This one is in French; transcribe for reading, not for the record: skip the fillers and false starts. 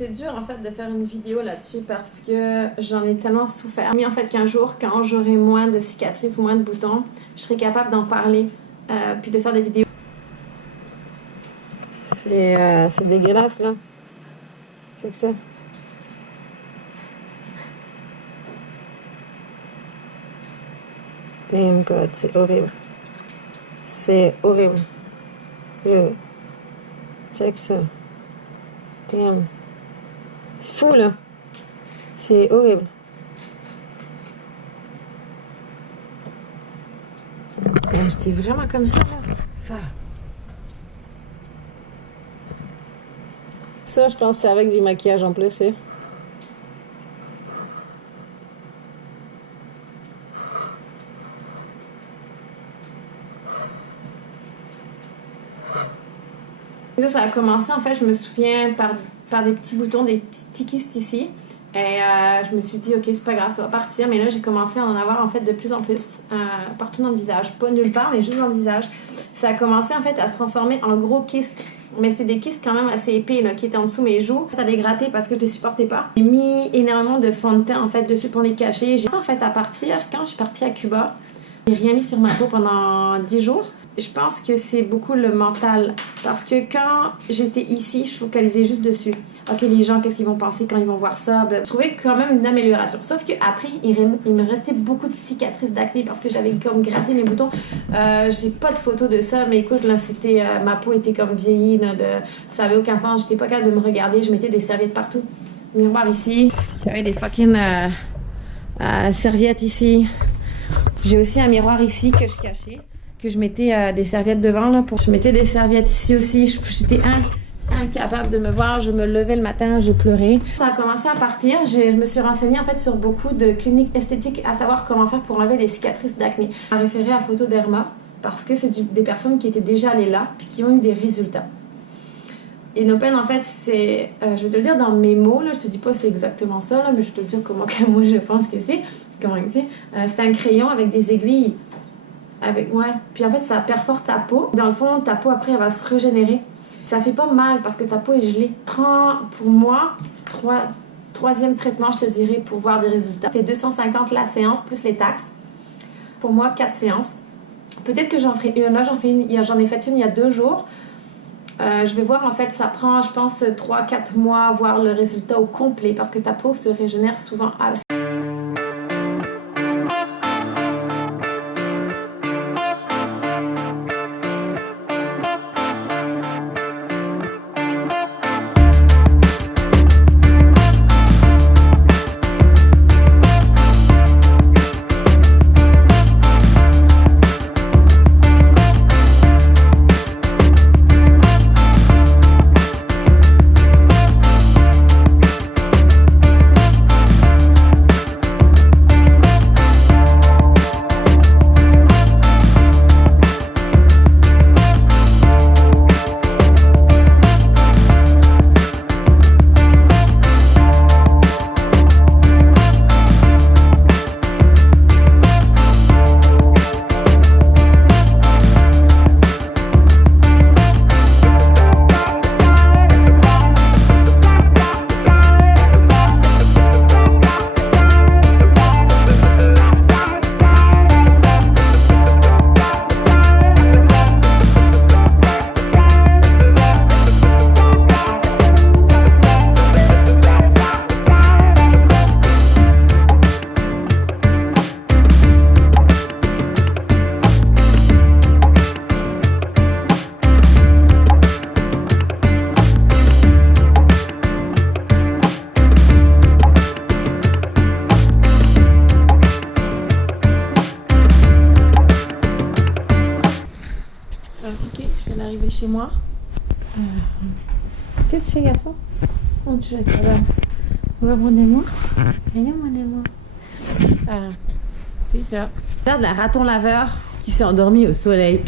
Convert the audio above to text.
C'est dur en fait de faire une vidéo là-dessus parce que j'en ai tellement souffert. Mais en fait qu'un jour, quand j'aurai moins de cicatrices, moins de boutons, je serai capable d'en parler puis de faire des vidéos. C'est dégueulasse là. C'est que ça. Damn God, c'est horrible. C'est horrible. Yo. Check ça. Damn. C'est fou là. C'est horrible. J'étais vraiment comme ça là. Fuck. Ça, je pense que c'est avec du maquillage en plus, hein. Ça a commencé, en fait, je me souviens, par des petits boutons, des petits kystes ici. Et je me suis dit, ok, c'est pas grave, ça va partir. Mais là, j'ai commencé à en avoir, en fait, de plus en plus, partout dans le visage. Pas nulle part, mais juste dans le visage. Ça a commencé, en fait, à se transformer en gros kystes. Mais c'était des kystes quand même assez épais, là, qui étaient en dessous mes joues. Ça a dégraté parce que je les supportais pas. J'ai mis énormément de fond de teint, en fait, dessus pour les cacher. J'ai en fait, à partir, quand je suis partie à Cuba, j'ai rien mis sur ma peau pendant 10 jours. Je pense que c'est beaucoup le mental. Parce que quand j'étais ici, je focalisais juste dessus. Ok, les gens, qu'est-ce qu'ils vont penser quand ils vont voir ça? Je trouvais quand même une amélioration. Sauf qu'après, il me restait beaucoup de cicatrices d'acné parce que j'avais comme gratté mes boutons. J'ai pas de photos de ça, mais écoute, là, c'était ma peau était comme vieillie. Là, ça avait aucun sens. J'étais pas capable de me regarder. Je mettais des serviettes partout. Miroir ici. J'avais des fucking serviettes ici. J'ai aussi un miroir ici que je cachais. Que je mettais des serviettes devant là je mettais des serviettes ici aussi. J'étais incapable de me voir. Je me levais le matin, je pleurais. Ça a commencé à partir. Je me suis renseignée en fait sur beaucoup de cliniques esthétiques à savoir comment faire pour enlever les cicatrices d'acné. Je me référais à Photoderma parce que c'est des personnes qui étaient déjà allées là puis qui ont eu des résultats. Et Nopen, en fait, c'est... je vais te le dire dans mes mots, là, je te dis pas c'est exactement ça, là, mais je vais te le dire comment que moi je pense que c'est. C'est un crayon avec des aiguilles. Puis en fait, ça perfore ta peau. Dans le fond, ta peau, après, elle va se régénérer. Ça fait pas mal parce que ta peau est gelée. Prends, pour moi, troisième traitement, je te dirais, pour voir des résultats. C'est 250 la séance, plus les taxes. Pour moi, 4 séances. Peut-être que j'en ferai une. Là, j'en ai fait une il y a 2 jours. Je vais voir, en fait, ça prend, je pense, 3-4 mois, voir le résultat au complet parce que ta peau se régénère souvent assez. Ok, je viens d'arriver chez moi. Qu'est-ce que tu fais, garçon? Oh, tu es là. Ouais, mon amour. Viens, mon amour. C'est ça. Regarde la raton laveur qui s'est endormi au soleil.